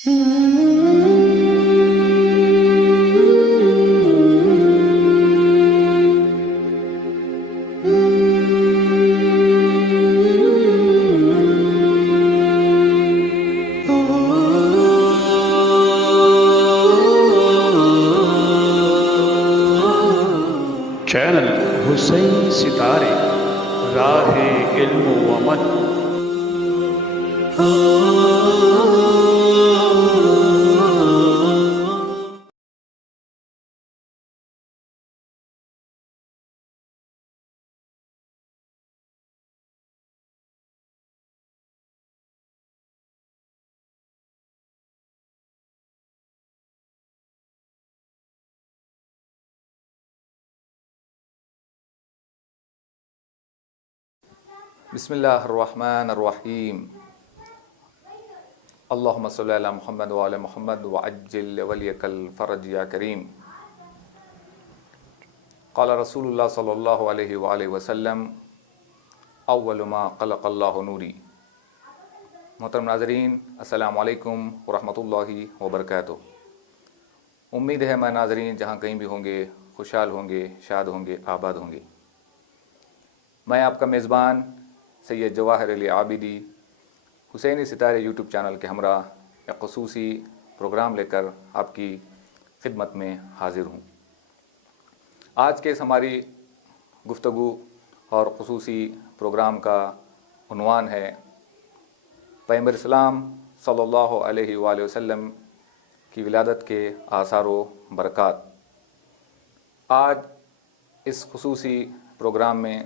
Channel حسین ستارے راہ علم و عمل۔ بسم اللہ الرحمن الرحیم۔ اللہم صلی علی محمد وعلی محمد وعجل ولیک الفرج یا کریم۔ قال رسول اللہ صلی اللہ علیہ وآلہ وسلم اول ما خلق اللہ نوری۔ محترم ناظرین، السلام علیکم ورحمۃ اللہ وبرکاتہ۔ امید ہے میں ناظرین جہاں کہیں بھی ہوں گے خوشحال ہوں گے، شاد ہوں گے، آباد ہوں گے۔ میں آپ کا میزبان سید جواہر علی عابدی حسینی ستارے یوٹیوب چینل کے ہمراہ ایک خصوصی پروگرام لے کر آپ کی خدمت میں حاضر ہوں۔ آج کے اس ہماری گفتگو اور خصوصی پروگرام کا عنوان ہے پیغمبر اسلام صلی اللہ علیہ وآلہ وسلم کی ولادت کے آثار و برکات۔ آج اس خصوصی پروگرام میں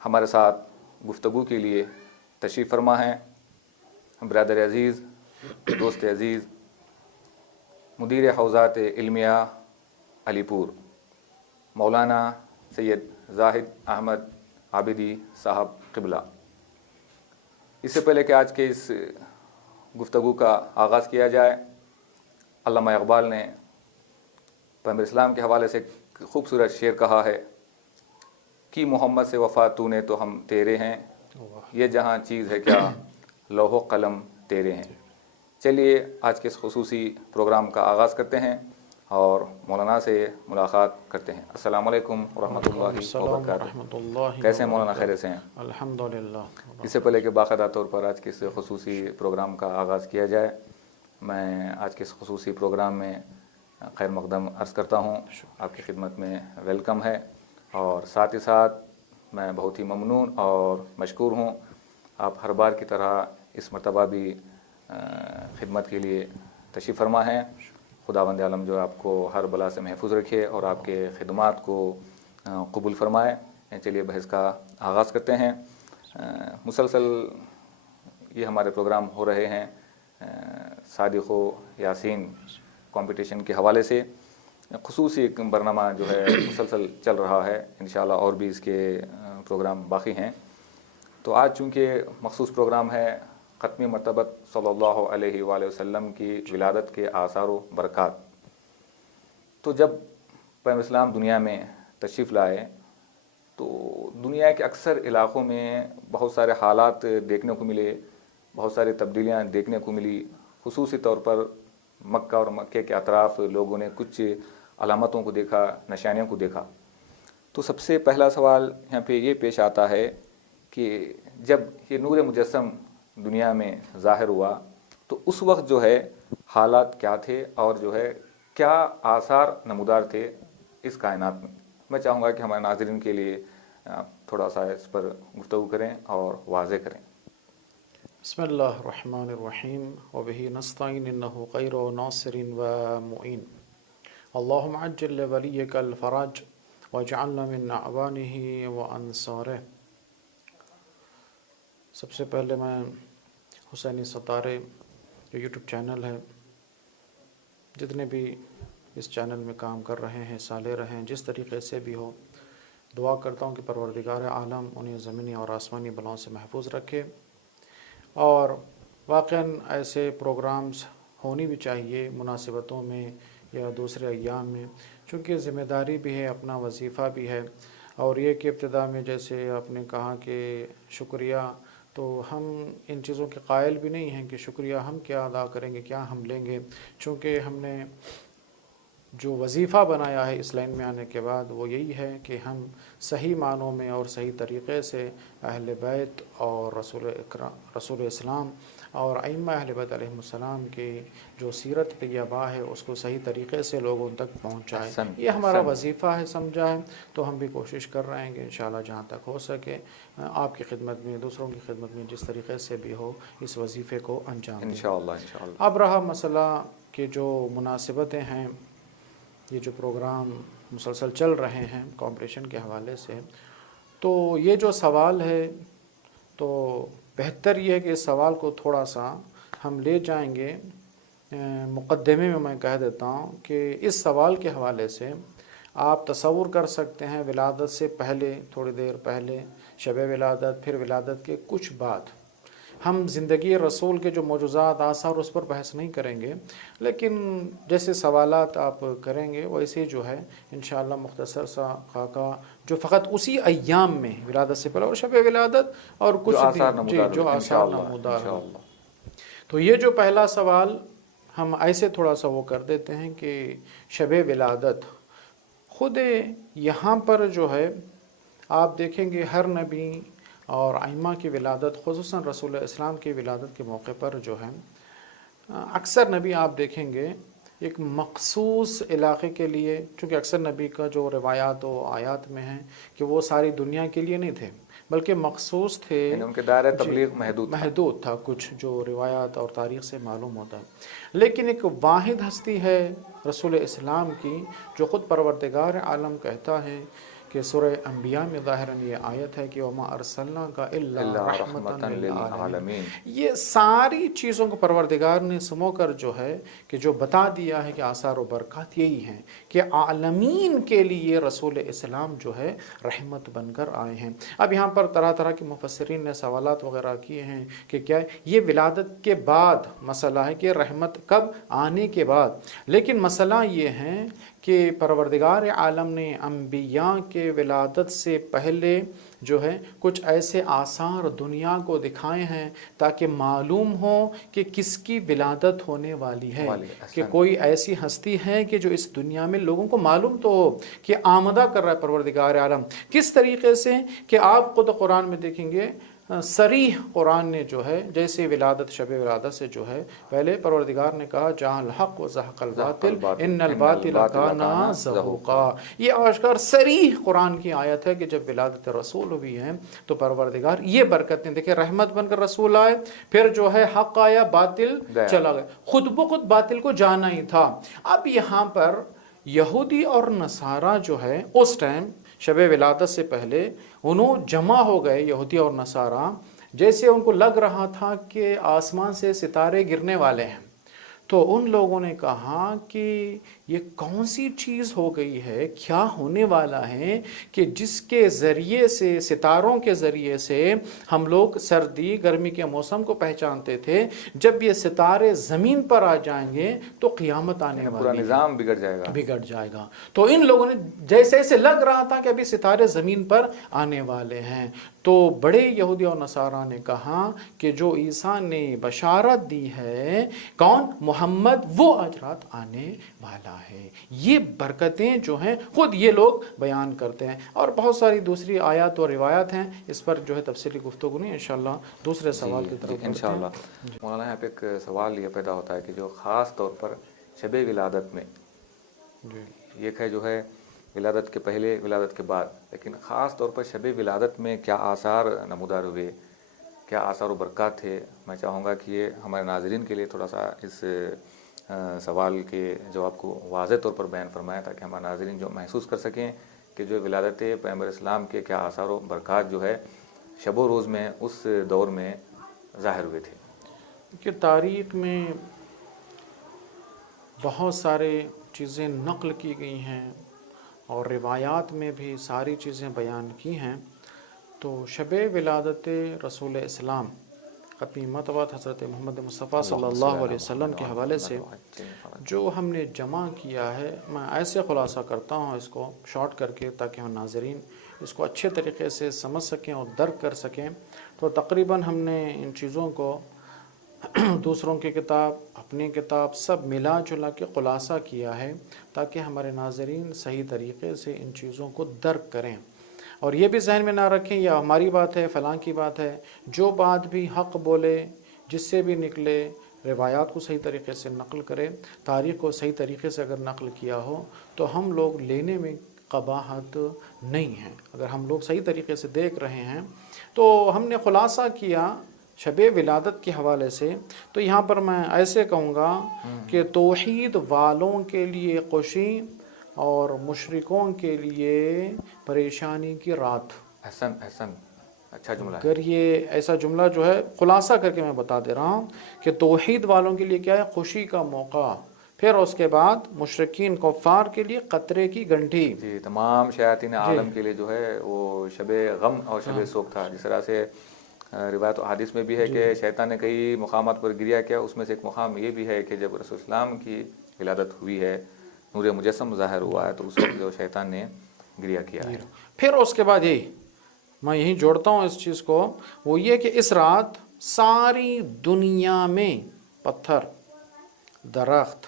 ہمارے ساتھ گفتگو کے لیے تشریف فرما ہیں برادر عزیز، دوست عزیز، مدیر حوزات علمیہ علی پور مولانا سید زاہد احمد عابدی صاحب قبلہ۔ اس سے پہلے کہ آج کے اس گفتگو کا آغاز کیا جائے، علامہ اقبال نے پیغمبر اسلام کے حوالے سے ایک خوبصورت شعر کہا ہے کہ محمد سے وفا تو نے تو ہم تیرے ہیں، یہ جہاں چیز ہے کیا لوح و قلم تیرے ہیں۔ چلیے آج کے اس خصوصی پروگرام کا آغاز کرتے ہیں اور مولانا سے ملاقات کرتے ہیں۔ السلام علیکم ورحمۃ اللہ وبرکاتہ۔ کیسے ہیں مولانا؟ خیر سے ہیں؟ الحمدللہ۔ اس سے پہلے کہ باقاعدہ طور پر آج کے اس خصوصی پروگرام کا آغاز کیا جائے، میں آج کے اس خصوصی پروگرام میں خیر مقدم عرض کرتا ہوں، آپ کی خدمت میں ویلکم ہے، اور ساتھ ہی ساتھ میں بہت ہی ممنون اور مشکور ہوں، آپ ہر بار کی طرح اس مرتبہ بھی خدمت کے لیے تشریف فرما ہیں۔ خداوند عالم جو آپ کو ہر بلا سے محفوظ رکھے اور آپ کے خدمات کو قبول فرمائے۔ چلیے بحث کا آغاز کرتے ہیں۔ مسلسل یہ ہمارے پروگرام ہو رہے ہیں صادق و یاسین کمپٹیشن کے حوالے سے، خصوصی ایک برنامہ جو ہے مسلسل چل رہا ہے، انشاءاللہ اور بھی اس کے پروگرام باقی ہیں۔ تو آج چونکہ مخصوص پروگرام ہے ختمی مرتبت صلی اللہ علیہ وآلہ وسلم کی ولادت کے آثار و برکات، تو جب پیغمبر اسلام دنیا میں تشریف لائے تو دنیا کے اکثر علاقوں میں بہت سارے حالات دیکھنے کو ملے، بہت ساری تبدیلیاں دیکھنے کو ملی۔ خصوصی طور پر مکہ اور مکے کے اطراف لوگوں نے کچھ علامتوں کو دیکھا، نشانیوں کو دیکھا۔ تو سب سے پہلا سوال یہاں پہ یہ پیش آتا ہے کہ جب یہ نور مجسم دنیا میں ظاہر ہوا تو اس وقت جو ہے حالات کیا تھے اور جو ہے کیا آثار نمودار تھے اس کائنات میں؟ میں چاہوں گا کہ ہمارے ناظرین کے لیے تھوڑا سا اس پر گفتگو کریں اور واضح کریں۔ بسم اللہ الرحمن الرحیم وبہ نستعین انہ خیر ناصر و معین۔ اللہم عجل لولیک الفرج واجعلنا من اعوانہ و انصارہ۔ سب سے پہلے میں حسینی ستارے جو یوٹیوب چینل ہے، جتنے بھی اس چینل میں کام کر رہے ہیں، حصہ لے رہے ہیں، جس طریقے سے بھی ہو، دعا کرتا ہوں کہ پروردگار عالم انہیں زمینی اور آسمانی بلاؤں سے محفوظ رکھے، اور واقعاً ایسے پروگرامز ہونی بھی چاہیے مناسبتوں میں یا دوسرے ایام میں، چونکہ ذمہ داری بھی ہے، اپنا وظیفہ بھی ہے۔ اور یہ کہ ابتدا میں جیسے آپ نے کہا کہ شکریہ تو ہم ان چیزوں کے قائل بھی نہیں ہیں کہ شکریہ ہم کیا ادا کریں گے، کیا ہم لیں گے، چونکہ ہم نے جو وظیفہ بنایا ہے اس لائن میں آنے کے بعد وہ یہی ہے کہ ہم صحیح معنوں میں اور صحیح طریقے سے اہل بیت اور رسول اسلام اور ائمہ اہل بیت علیہم السلام کی جو سیرت طیبہ ہے اس کو صحیح طریقے سے لوگوں تک پہنچائیں. احسن، یہ ہمارا احسن. وظیفہ ہے سمجھا ہے. تو ہم بھی کوشش کر رہے ہیں کہ انشاءاللہ جہاں تک ہو سکے آپ کی خدمت میں، دوسروں کی خدمت میں جس طریقے سے بھی ہو اس وظیفے کو انجام دیں. انشاءاللہ انشاءاللہ. اب رہا مسئلہ کہ جو مناسبتیں ہیں، یہ جو پروگرام مسلسل چل رہے ہیں کمپٹیشن کے حوالے سے، تو یہ جو سوال ہے تو بہتر یہ ہے کہ اس سوال کو تھوڑا سا ہم لے جائیں گے. مقدمے میں میں کہہ دیتا ہوں کہ اس سوال کے حوالے سے آپ تصور کر سکتے ہیں ولادت سے پہلے، تھوڑی دیر پہلے، شب ولادت، پھر ولادت کے کچھ بعد. ہم زندگی رسول کے جو معجزات، آثار اس پر بحث نہیں کریں گے، لیکن جیسے سوالات آپ کریں گے ویسے جو ہے انشاءاللہ مختصر سا خاکہ جو فقط اسی ایام میں ولادت سے پہلے اور شب ولادت اور کچھ جو آثار نمودار ہو. تو یہ جو پہلا سوال ہم ایسے تھوڑا سا وہ کر دیتے ہیں کہ شب ولادت خود یہاں پر جو ہے آپ دیکھیں گے ہر نبی اور ائمہ کی ولادت، خصوصاً رسول اسلام کی ولادت کے موقع پر جو ہے اکثر نبی آپ دیکھیں گے ایک مخصوص علاقے کے لیے، چونکہ اکثر نبی کا جو روایات و آیات میں ہیں کہ وہ ساری دنیا کے لیے نہیں تھے بلکہ مخصوص تھے، یعنی ان کے دائرہ تبلیغ محدود تھا کچھ جو روایات اور تاریخ سے معلوم ہوتا ہے. لیکن ایک واحد ہستی ہے رسول اسلام کی جو خود پروردگار عالم کہتا ہے کہ سورہ انبیاء میں ظاہراً یہ آیت ہے کہ وَمَا أَرْسَلْنَاكَ إِلَّا رَحْمَةً لِلْعَالَمِينَ. یہ ساری چیزوں کو پروردگار نے سمو کر جو ہے کہ جو بتا دیا ہے کہ آثار و برکات یہی ہیں کہ عالمین کے لیے رسول اسلام جو ہے رحمت بن کر آئے ہیں. اب یہاں پر طرح طرح کے مفسرین نے سوالات وغیرہ کیے ہیں کہ کیا یہ ولادت کے بعد مسئلہ ہے کہ رحمت کب آنے کے بعد، لیکن مسئلہ یہ ہے کہ پروردگار عالم نے انبیاء کے ولادت سے پہلے جو ہے کچھ ایسے آثار دنیا کو دکھائے ہیں تاکہ معلوم ہو کہ کس کی ولادت ہونے والی ہے، کہ کوئی ایسی ہستی ہے کہ جو اس دنیا میں لوگوں کو معلوم تو ہو کہ آمدہ کر رہا ہے پروردگار عالم. کس طریقے سے کہ آپ خود قرآن میں دیکھیں گے صریح قرآن نے جو ہے جیسے ولادت، شب ولادت سے جو ہے پہلے پروردگار نے کہا جاء الحق وزهق الباطل ان الباطل کان زهوقا. یہ آشکار صریح قرآن کی آیت ہے کہ جب ولادت رسول ہوئی ہے تو پروردگار یہ برکتیں دیکھیں، رحمت بن کر رسول آئے، پھر جو ہے حق آیا، باطل چلا گیا، خود بخود باطل کو جانا ہی تھا. اب یہاں پر یہودی اور نصارہ جو ہے اس ٹائم شب ولادت سے پہلے انہوں جمع ہو گئے، یہودی اور نصارہ، جیسے ان کو لگ رہا تھا کہ آسمان سے ستارے گرنے والے ہیں. تو ان لوگوں نے کہا کہ یہ کون سی چیز ہو گئی ہے، کیا ہونے والا ہے کہ جس کے ذریعے سے، ستاروں کے ذریعے سے ہم لوگ سردی گرمی کے موسم کو پہچانتے تھے، جب یہ ستارے زمین پر آ جائیں گے تو قیامت آنے والی ہے، پورا نظام بگڑ جائے گا. تو ان لوگوں نے جیسے ایسے لگ رہا تھا کہ ابھی ستارے زمین پر آنے والے ہیں. تو بڑے یہودی اور نصارہ نے کہا کہ جو عیسیٰ نے بشارت دی ہے، کون؟ محمد، وہ آج رات آنے والا ہے. یہ برکتیں جو ہیں خود یہ لوگ بیان کرتے ہیں، اور بہت ساری دوسری آیات اور روایات ہیں، اس پر جو ہے تفصیلی گفتگو نہیں، انشاءاللہ دوسرے سوال کی طرف انشاءاللہ. مولانا یہاں پہ ایک سوال یہ پیدا ہوتا ہے کہ جو خاص طور پر شب ولادت میں، ایک ہے جو ہے ولادت کے پہلے، ولادت کے بعد، لیکن خاص طور پر شب ولادت میں کیا آثار نمودار ہوئے، کیا آثار و برکات تھے؟ میں چاہوں گا کہ یہ ہمارے ناظرین کے لیے تھوڑا سا اس سوال کے جواب کو واضح طور پر بیان فرمایا تاکہ ہمارے ناظرین جو محسوس کر سکیں کہ جو ولادت پیغمبر اسلام کے کیا آثار و برکات جو ہے شب و روز میں اس دور میں ظاہر ہوئے تھے. کہ تاریخ میں بہت سارے چیزیں نقل کی گئی ہیں اور روایات میں بھی ساری چیزیں بیان کی ہیں. تو شب ولادت رسول اسلام اپنی مطبوعات حضرت محمد مصطفیٰ صلی اللہ علیہ وسلم کے حوالے سے جو ہم نے جمع کیا ہے، میں ایسے خلاصہ کرتا ہوں اس کو شارٹ کر کے تاکہ ہم ناظرین اس کو اچھے طریقے سے سمجھ سکیں اور درک کر سکیں، تو تقریباً ہم نے ان چیزوں کو دوسروں کی کتاب، اپنی کتاب، سب ملا جلا کے خلاصہ کیا ہے تاکہ ہمارے ناظرین صحیح طریقے سے ان چیزوں کو درک کریں، اور یہ بھی ذہن میں نہ رکھیں یہ ہماری بات ہے، فلاں کی بات ہے۔ جو بات بھی حق بولے، جس سے بھی نکلے، روایات کو صحیح طریقے سے نقل کرے، تاریخ کو صحیح طریقے سے اگر نقل کیا ہو تو ہم لوگ لینے میں قباحت نہیں ہے۔ اگر ہم لوگ صحیح طریقے سے دیکھ رہے ہیں تو ہم نے خلاصہ کیا شب ولادت کے حوالے سے، تو یہاں پر میں ایسے کہوں گا کہ توحید والوں کے لیے خوشی اور مشرکوں کے لیے پریشانی کی رات۔ احسن احسن، اچھا جملہ ہے۔ اگر یہ ایسا جملہ جو ہے خلاصہ کر کے میں بتا دے رہا ہوں کہ توحید والوں کے لیے کیا ہے، خوشی کا موقع، پھر اس کے بعد مشرکین کفار کے لیے قطرے کی گھنٹی۔ جی، تمام شیاطین عالم کے لیے جو ہے وہ شب غم اور شب سوگ تھا۔ جس طرح سے روایت و حدیث میں بھی ہے کہ شیطان نے کئی مقامات پر گریا کیا، اس میں سے ایک مقام یہ بھی ہے کہ جب رسول اسلام کی ولادت ہوئی ہے، نور مجسم ظاہر ہوا ہے، تو اس وقت جو شیطان نے گریا کیا ہے۔ پھر اس کے بعد میں یہیں جوڑتا ہوں اس چیز کو، وہ یہ کہ اس رات ساری دنیا میں پتھر، درخت،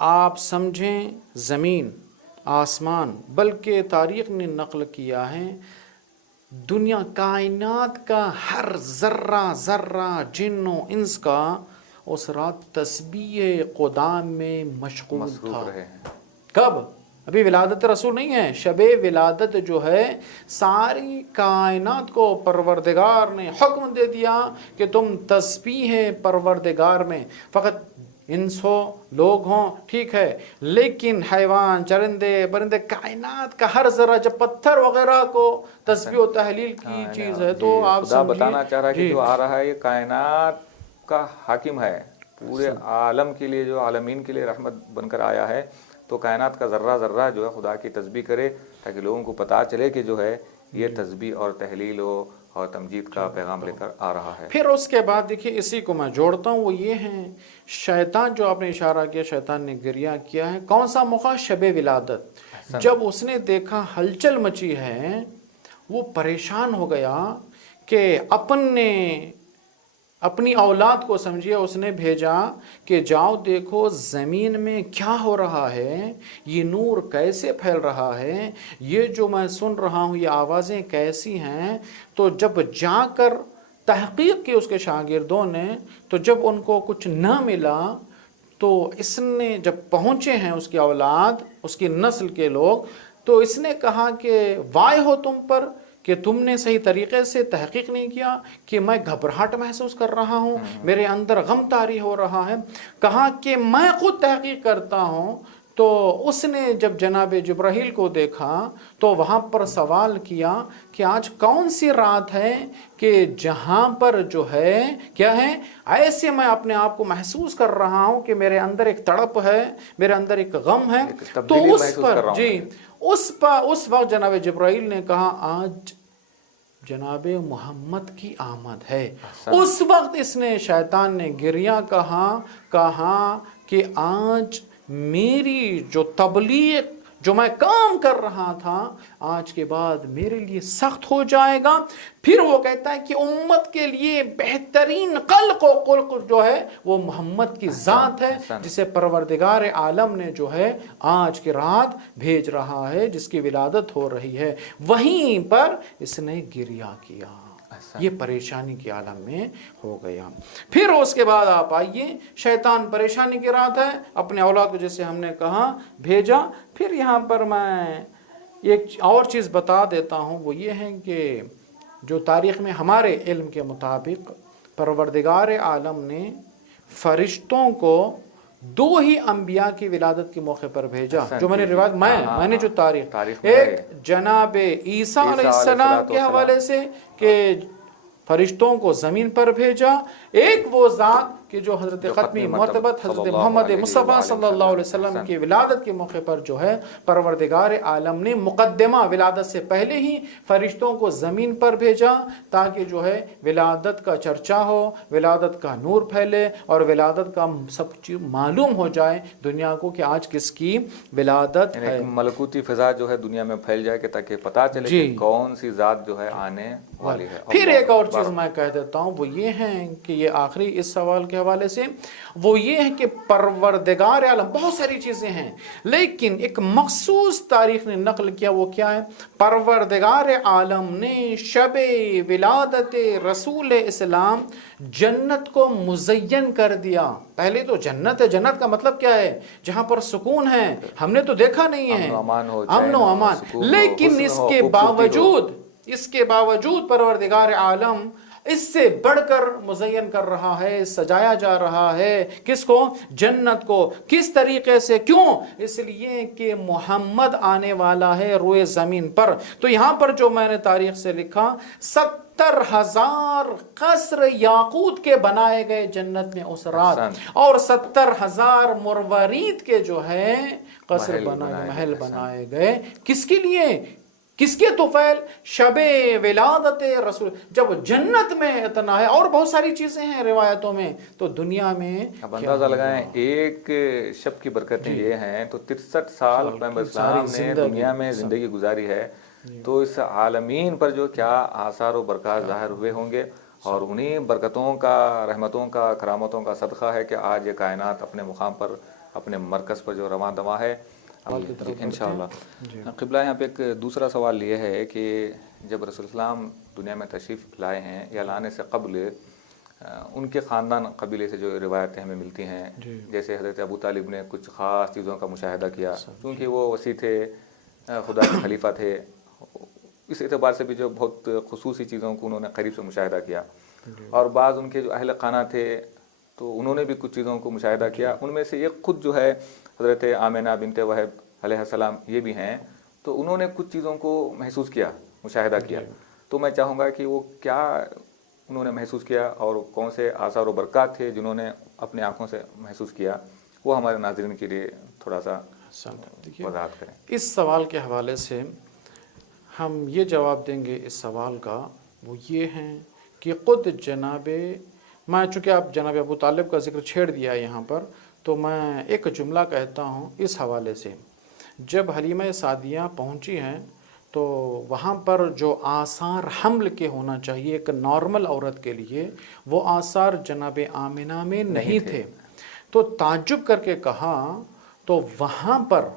آپ سمجھیں زمین، آسمان، بلکہ تاریخ نے نقل کیا ہے دنیا کائنات کا ہر ذرہ ذرہ، جن و انس کا اس رات تسبیح قدام میں مشغول تھا۔ رہے ہیں۔ کب؟ ابھی ولادت رسول نہیں ہے، شب ولادت جو ہے ساری کائنات کو پروردگار نے حکم دے دیا کہ تم تسبیح پروردگار میں، فقط انس ہو، لوگ ہوں، ٹھیک ہے، لیکن حیوان، چرندے، پرندے، کائنات کا ہر ذرہ، جب پتھر وغیرہ کو تسبیح و تحلیل کی چیز ہے تو آپ خدا بتانا چاہ رہا ہے کہ جو آ رہا ہے یہ کائنات کا حاکم ہے، پورے عالم کے لیے، جو عالمین کے لیے رحمت بن کر آیا ہے، تو کائنات کا ذرہ ذرہ جو ہے خدا کی تسبیح کرے، تاکہ لوگوں کو پتہ چلے کہ جو ہے یہ تسبیح اور تحلیل اور تمجید کا پیغام لے کر آ رہا ہے۔ پھر اس کے بعد دیکھیے اسی کو میں جوڑتا ہوں، وہ یہ ہے شیطان، جو آپ نے اشارہ کیا شیطان نے گریہ کیا ہے، کون سا موقع؟ شب ولادت۔ جب اس نے دیکھا ہلچل مچی ہے، وہ پریشان ہو گیا کہ اپنی اولاد کو سمجھیے اس نے بھیجا کہ جاؤ دیکھو زمین میں کیا ہو رہا ہے، یہ نور کیسے پھیل رہا ہے، یہ جو میں سن رہا ہوں یہ آوازیں کیسی ہیں۔ تو جب جا کر تحقیق کی اس کے شاگردوں نے، تو جب ان کو کچھ نہ ملا تو اس نے جب پہنچے ہیں اس کی اولاد، اس کی نسل کے لوگ، تو اس نے کہا کہ وائے ہو تم پر کہ تم نے صحیح طریقے سے تحقیق نہیں کیا، کہ میں گھبراہٹ محسوس کر رہا ہوں، میرے اندر غم طاری ہو رہا ہے۔ کہا کہ میں خود تحقیق کرتا ہوں۔ تو اس نے جب جناب جبرائیل کو دیکھا تو وہاں پر سوال کیا کہ آج کون سی رات ہے کہ جہاں پر جو ہے کیا ہے، ایسے میں اپنے آپ کو محسوس کر رہا ہوں کہ میرے اندر ایک تڑپ ہے، میرے اندر ایک غم ہے۔ تو اس پر اس وقت جناب جبرائیل نے کہا آج جناب محمد کی آمد ہے۔ اس وقت اس نے، شیطان نے گریہ کہا کہ آج میری جو تبلیغ، جو میں کام کر رہا تھا، آج کے بعد میرے لیے سخت ہو جائے گا۔ پھر وہ کہتا ہے کہ امت کے لیے بہترین خلق جو ہے وہ محمد کی ذات ہے، جسے پروردگار عالم نے جو ہے آج کی رات بھیج رہا ہے، جس کی ولادت ہو رہی ہے۔ وہیں پر اس نے گریہ کیا، یہ پریشانی کے عالم میں ہو گیا۔ پھر اس کے بعد آپ آئیے، شیطان پریشانی کی رات ہے، اپنے اولاد کو جیسے ہم نے کہا بھیجا۔ پھر یہاں پر میں ایک اور چیز بتا دیتا ہوں، وہ یہ ہے کہ جو تاریخ میں ہمارے علم کے مطابق پروردگار عالم نے فرشتوں کو 2 ہی انبیاء کی ولادت کے موقع پر بھیجا، جو میں نے روایت میں نے جو تاریخ ایک جناب عیسیٰ علیہ السلام کے حوالے سے کہ فرشتوں کو زمین پر بھیجا، ایک وہ ذات کہ جو حضرت ختمی مرتبت حضرت محمد مصطفیٰ صلی اللہ علیہ وسلم کی ولادت کے موقع پر جو ہے پروردگار عالم نے مقدمہ ولادت سے پہلے ہی فرشتوں کو زمین پر بھیجا تاکہ جو ہے ولادت کا چرچا ہو، ولادت کا نور پھیلے اور ولادت کا سب چیز معلوم ہو جائے دنیا کو کہ آج کس کی ولادت ہے۔ ایک ملکوتی فضا جو ہے دنیا میں پھیل جائے کہ تاکہ پتہ چلے کہ کون سی ذات جو ہے آنے والی ہے۔ پھر ایک اور چیز میں کہہ دیتا ہوں، وہ یہ ہے کہ یہ آخری اس سوال کے حوالے سے وہ یہ ہے کہ پروردگار عالم، بہت ساری چیزیں ہیں لیکن ایک مخصوص تاریخ نے نقل کیا، وہ کیا ہے؟ پروردگار عالم نے شب ولادت رسول اسلام جنت کو مزین کر دیا۔ پہلے تو جنت ہے، جنت کا مطلب کیا ہے؟ جہاں پر سکون ہے، ہم نے تو دیکھا نہیں ہے، امن و امان، لیکن اس کے باوجود پروردگار عالم اس سے بڑھ کر مزین کر رہا ہے، سجایا جا رہا ہے۔ کس کو؟ جنت کو۔ کس طریقے سے؟ کیوں؟ اس لیے کہ محمد آنے والا ہے روئے زمین پر۔ تو یہاں پر جو میں نے تاریخ سے لکھا، 70,000 قصر یاقوت کے بنائے گئے جنت میں اس رات، اور 70,000 مروارید کے جو ہے قصر محل بنائے گئے۔ کس کے لیے؟ کس کے طفیل؟ شب ولادت رسول۔ جب جنت میں اتنا ہے، اور بہت ساری چیزیں ہیں روایتوں میں، تو دنیا میں اب اندازہ لگائیں ایک شب کی برکتیں یہ ہیں تو 63 سال پیغمبر اسلام نے دنیا میں زندگی گزاری ہے، تو اس عالمین پر جو کیا آثار و برکات ظاہر ہوئے ہوں گے، اور انہی برکتوں کا، رحمتوں کا، کرامتوں کا صدقہ ہے کہ آج یہ کائنات اپنے مقام پر، اپنے مرکز پر جو رواں دواں ہے انشاءاللہ۔ قبلہ یہاں پہ ایک دوسرا سوال یہ ہے کہ جب رسول اسلام دنیا میں تشریف لائے ہیں یا لانے سے قبل ان کے خاندان قبیلے سے جو روایتیں ہمیں ملتی ہیں، جیسے حضرت ابو طالب نے کچھ خاص چیزوں کا مشاہدہ کیا کیونکہ وہ وسیع تھے، خدا کے خلیفہ تھے، اس اعتبار سے بھی جو بہت خصوصی چیزوں کو انہوں نے قریب سے مشاہدہ کیا، اور بعض ان کے جو اہل خانہ تھے تو انہوں نے بھی کچھ چیزوں کو مشاہدہ کیا۔ ان میں سے ایک خود جو ہے حضرت آمنہ بنت وہب علیہ السلام یہ بھی ہیں، تو انہوں نے کچھ چیزوں کو محسوس کیا، مشاہدہ کیا۔ تو میں چاہوں گا کہ وہ کیا انہوں نے محسوس کیا اور کون سے آثار و برکات تھے جنہوں نے اپنے آنکھوں سے محسوس کیا، وہ ہمارے ناظرین کے لیے تھوڑا سا وضاحت کریں۔ اس سوال کے حوالے سے ہم یہ جواب دیں گے اس سوال کا، وہ یہ ہیں کہ خود میں چونکہ آپ جناب ابو طالب کا ذکر چھیڑ دیا ہے یہاں پر، تو میں ایک جملہ کہتا ہوں اس حوالے سے۔ جب حلیمہ سعدیہ پہنچی ہیں تو وہاں پر جو آثار حمل کے ہونا چاہیے ایک نارمل عورت کے لیے، وہ آثار جناب آمنہ میں نہیں تھے۔ تو تعجب کر کے کہا، تو وہاں پر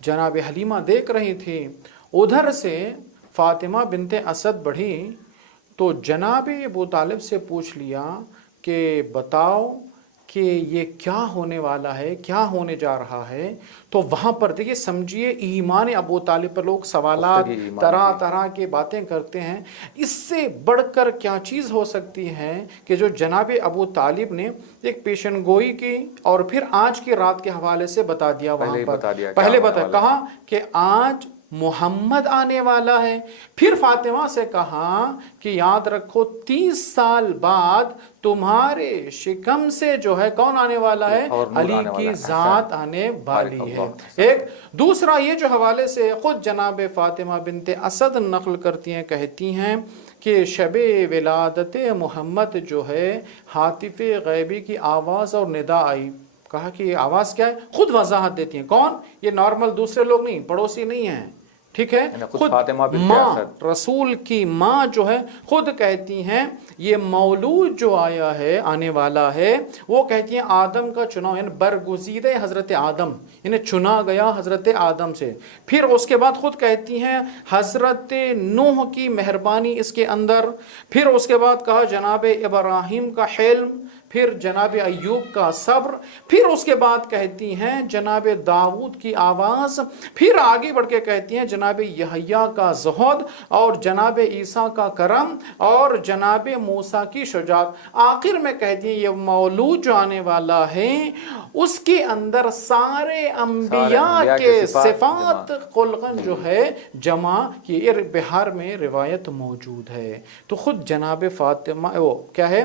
جناب حلیمہ دیکھ رہی تھی، ادھر سے فاطمہ بنت اسد بڑھی، تو جناب ابو طالب سے پوچھ لیا کہ بتاؤ کہ یہ کیا ہونے والا ہے، کیا ہونے جا رہا ہے۔ تو وہاں پر دیکھیے، سمجھیے ایمان ابو طالب پر لوگ سوالات طرح طرح کی باتیں کرتے ہیں، اس سے بڑھ کر کیا چیز ہو سکتی ہے کہ جو جناب ابو طالب نے ایک پیشن گوئی کی اور پھر آج کی رات کے حوالے سے بتا دیا، وہاں پر پہلے کہا کہ آج محمد آنے والا ہے، پھر فاطمہ سے کہا کہ یاد رکھو 30 سال بعد تمہارے شکم سے جو ہے کون آنے والا ہے؟ علی کی ذات آنے والی ہے۔ ایک دوسرا یہ جو حوالے سے خود جناب فاطمہ بنت اسد نقل کرتی ہیں، کہتی ہیں کہ شب ولادت محمد جو ہے ہاتف غیبی کی آواز اور ندا آئی۔ کہا کہ یہ آواز کیا ہے؟ خود وضاحت دیتی ہیں، کون؟ یہ نارمل دوسرے لوگ نہیں، پڑوسی نہیں ہیں، ٹھیک ہے، خود ماں، رسول کی ماں جو ہے خود کہتی ہیں یہ مولود جو آیا ہے، آنے والا ہے، وہ کہتی ہیں آدم کا چناؤ، یعنی برگزیدہ حضرت آدم، یعنی چنا گیا حضرت آدم سے۔ پھر اس کے بعد خود کہتی ہیں حضرت نوح کی مہربانی اس کے اندر، پھر اس کے بعد کہا جناب ابراہیم کا حلم، پھر جناب ایوب کا صبر، پھر اس کے بعد کہتی ہیں جناب داؤد کی آواز، پھر آگے بڑھ کے کہتی ہیں جناب یحییٰ کا زہد، اور جناب عیسیٰ کا کرم، اور جناب موسیٰ کی شجاعت۔ آخر میں کہتی ہیں یہ مولود جو آنے والا ہے اس کے اندر سارے انبیاء کے صفات خلقاً جو ہے جمع کی، بہار میں روایت موجود ہے۔ تو خود جناب فاطمہ وہ کیا ہے،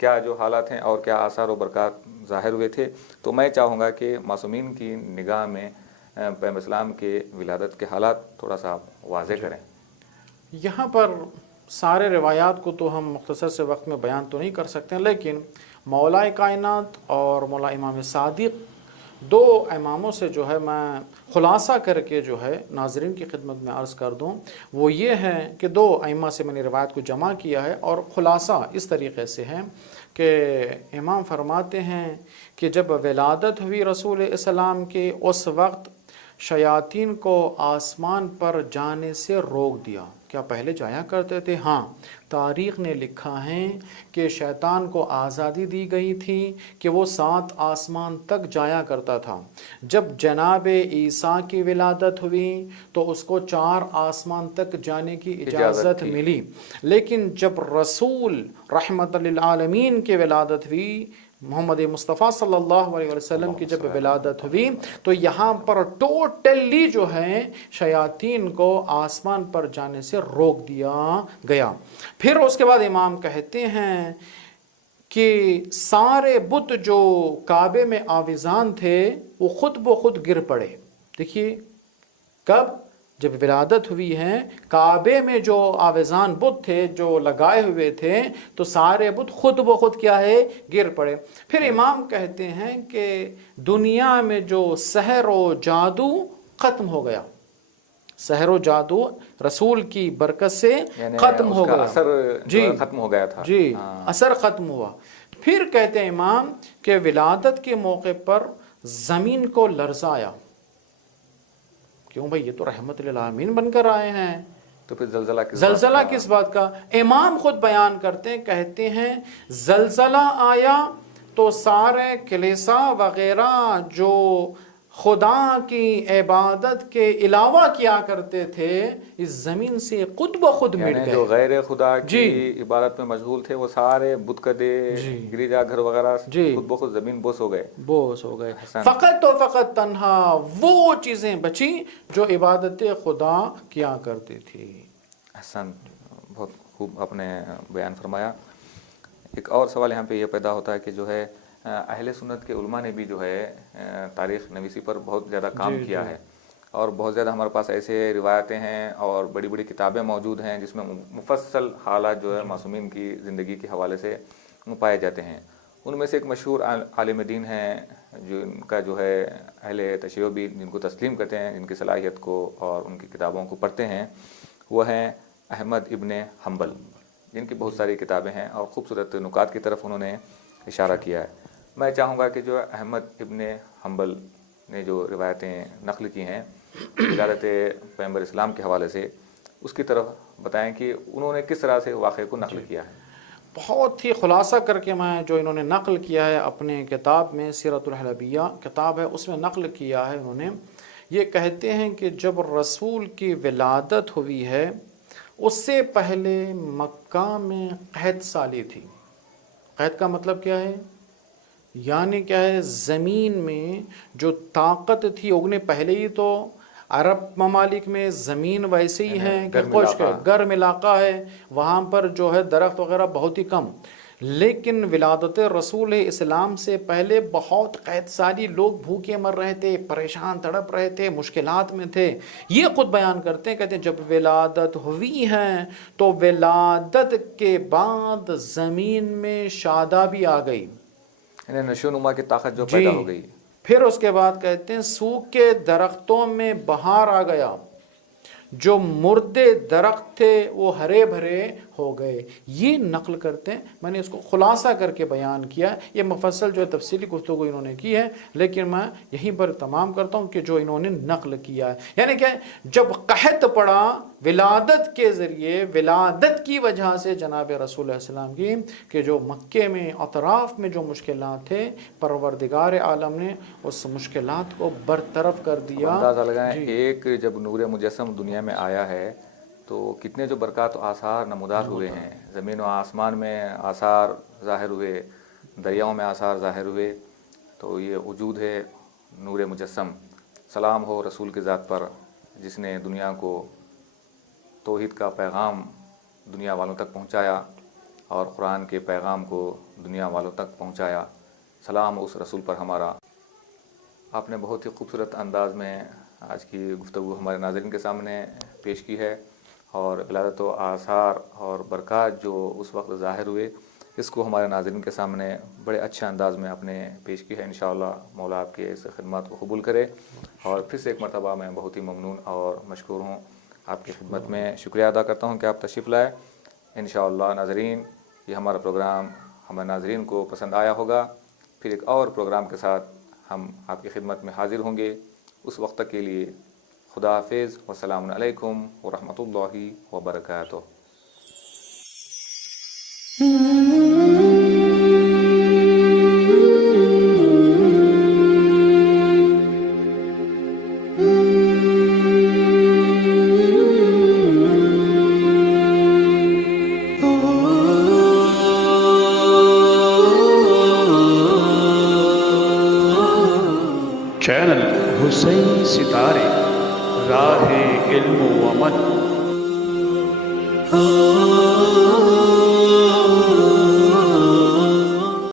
کیا جو حالات ہیں اور کیا آثار و برکات ظاہر ہوئے تھے. تو میں چاہوں گا کہ معصومین کی نگاہ میں پیغمبر اسلام کے ولادت کے حالات تھوڑا سا واضح کریں. یہاں پر سارے روایات کو تو ہم مختصر سے وقت میں بیان تو نہیں کر سکتے ہیں، لیکن مولا کائنات اور مولا امام صادق دو اماموں سے جو ہے میں خلاصہ کر کے جو ہے ناظرین کی خدمت میں عرض کر دوں، وہ یہ ہے کہ دو ائمہ سے میں نے روایت کو جمع کیا ہے، اور خلاصہ اس طریقے سے ہے کہ امام فرماتے ہیں کہ جب ولادت ہوئی رسول اسلام کے، اس وقت شیاطین کو آسمان پر جانے سے روک دیا. کیا پہلے جایا کرتے تھے؟ ہاں، تاریخ نے لکھا ہے کہ شیطان کو آزادی دی گئی تھی کہ وہ 7 آسمان تک جایا کرتا تھا. جب جناب عیسیٰ کی ولادت ہوئی تو اس کو 4 آسمان تک جانے کی اجازت ملی، لیکن جب رسول رحمت للعالمین کی ولادت ہوئی، محمد مصطفیٰ صلی اللہ علیہ وسلم کی جب ولادت ہوئی، تو یہاں پر ٹوٹلی جو ہے شیاطین کو آسمان پر جانے سے روک دیا گیا. پھر اس کے بعد امام کہتے ہیں کہ سارے بت جو کعبے میں آویزان تھے وہ خود بخود گر پڑے. دیکھیے کب؟ جب ولادت ہوئی ہے، کعبے میں جو آویزان بت تھے جو لگائے ہوئے تھے، تو سارے بت خود بخود کیا ہے؟ گر پڑے. پھر امام کہتے ہیں کہ دنیا میں جو سحر و جادو ختم ہو گیا. سحر و جادو رسول کی برکت سے ختم ہو گیا، اثر ختم ہو گیا تھا. جی اثر ختم ہوا. پھر کہتے ہیں امام کہ ولادت کے موقع پر زمین کو لرزہ آیا. کیوں بھائی؟ یہ تو رحمت للعالمین بن کر آئے ہیں، تو پھر زلزلہ کس بات کا؟ امام خود بیان کرتے ہیں، کہتے ہیں زلزلہ آیا تو سارے کلیسا وغیرہ جو خدا کی عبادت کے علاوہ کیا کرتے تھے، اس زمین سے خود بخود مٹ گئے. جو غیر خدا کی عبادت میں مشغول تھے وہ سارے بت کدے، گرجا گھر وغیرہ خود بخود زمین بوس ہو گئے. فقط تو فقط تنہا وہ چیزیں بچی جو عبادت خدا کیا کرتی تھی. حسن، بہت خوب آپ نے بیان فرمایا. ایک اور سوال یہاں پہ یہ پیدا ہوتا ہے کہ جو ہے اہل سنت کے علماء نے بھی جو ہے تاریخ نویسی پر بہت زیادہ کام کیا ہے، اور بہت زیادہ ہمارے پاس ایسے روایتیں ہیں اور بڑی بڑی کتابیں موجود ہیں جس میں مفصل حالات جو ہے معصومین کی زندگی کے حوالے سے پائے جاتے ہیں. ان میں سے ایک مشہور عالم دین ہیں جن کا جو ہے اہل تشیع بھی جن کو تسلیم کرتے ہیں، جن کی صلاحیت کو اور ان کی کتابوں کو پڑھتے ہیں، وہ ہیں احمد ابن حنبل، جن کی بہت ساری کتابیں ہیں اور خوبصورت نکات کی طرف انہوں نے اشارہ کیا ہے. میں چاہوں گا کہ جو احمد ابن حنبل نے جو روایتیں نقل کی ہیں ولادت پیغمبر اسلام کے حوالے سے، اس کی طرف بتائیں کہ انہوں نے کس طرح سے واقعے کو نقل کیا ہے. بہت ہی خلاصہ کر کے میں جو انہوں نے نقل کیا ہے اپنے کتاب میں، سیرت الحلبیہ کتاب ہے، اس میں نقل کیا ہے. انہوں نے یہ کہتے ہیں کہ جب رسول کی ولادت ہوئی ہے اس سے پہلے مکہ میں قحط سالی تھی. قحط کا مطلب کیا ہے؟ یعنی کیا ہے؟ زمین میں جو طاقت تھی، اگنے پہلے ہی تو عرب ممالک میں زمین ویسے ہی ہے کہ خشک ہے، گرم علاقہ ہے، وہاں پر جو ہے درخت وغیرہ بہت ہی کم. لیکن ولادت رسول اسلام سے پہلے بہت قحط سالی، لوگ بھوکے مر رہے تھے، پریشان تڑپ رہے تھے، مشکلات میں تھے. یہ خود بیان کرتے ہیں، کہتے ہیں جب ولادت ہوئی ہے تو ولادت کے بعد زمین میں شادابی آ گئی، یعنی نشو نما کی طاقت جو پیدا ہو گئی. پھر اس کے بعد کہتے ہیں سوکھے درختوں میں بہار آ گیا، جو مردے درخت تھے وہ ہرے بھرے ہو گئے. یہ نقل کرتے ہیں. میں نے اس کو خلاصہ کر کے بیان کیا. یہ مفصل جو ہے تفصیلی گفتگو انہوں نے کی ہے، لیکن میں یہیں پر تمام کرتا ہوں کہ جو انہوں نے نقل کیا ہے. یعنی کہ جب قحط پڑا ولادت کے ذریعے، ولادت کی وجہ سے جناب رسول اللہ علیہ وسلم کی، کہ جو مکے میں اطراف میں جو مشکلات تھے، پروردگار عالم نے اس مشکلات کو برطرف کر دیا. اندازہ لگائیں ایک جب نور مجسم دنیا میں آیا ہے تو کتنے جو برکات و آثار نمودار ہوئے ہیں. زمین و آسمان میں آثار ظاہر ہوئے، دریاؤں میں آثار ظاہر ہوئے. تو یہ وجود ہے نور مجسم. سلام ہو رسول کی ذات پر جس نے دنیا کو توحید کا پیغام دنیا والوں تک پہنچایا اور قرآن کے پیغام کو دنیا والوں تک پہنچایا۔ سلام اس رسول پر ہمارا۔ آپ نے بہت ہی خوبصورت انداز میں آج کی گفتگو ہمارے ناظرین کے سامنے پیش کی ہے، اور ولادت و آثار اور برکات جو اس وقت ظاہر ہوئے اس کو ہمارے ناظرین کے سامنے بڑے اچھے انداز میں آپ نے پیش کی ہے۔ انشاءاللہ مولا آپ کے اس خدمات کو قبول کرے، اور پھر سے ایک مرتبہ میں بہت ہی ممنون اور مشکور ہوں، آپ کی خدمت میں شکریہ ادا کرتا ہوں کہ آپ تشریف لائے۔ انشاءاللہ ناظرین، یہ ہمارا پروگرام ہمارے ناظرین کو پسند آیا ہوگا۔ پھر ایک اور پروگرام کے ساتھ ہم آپ کی خدمت میں حاضر ہوں گے۔ اس وقت تک کے لیے خدا حافظ، والسلام علیکم ورحمۃ اللہ وبرکاتہ۔ چینل حسین ستارے، راہ علم و عمل۔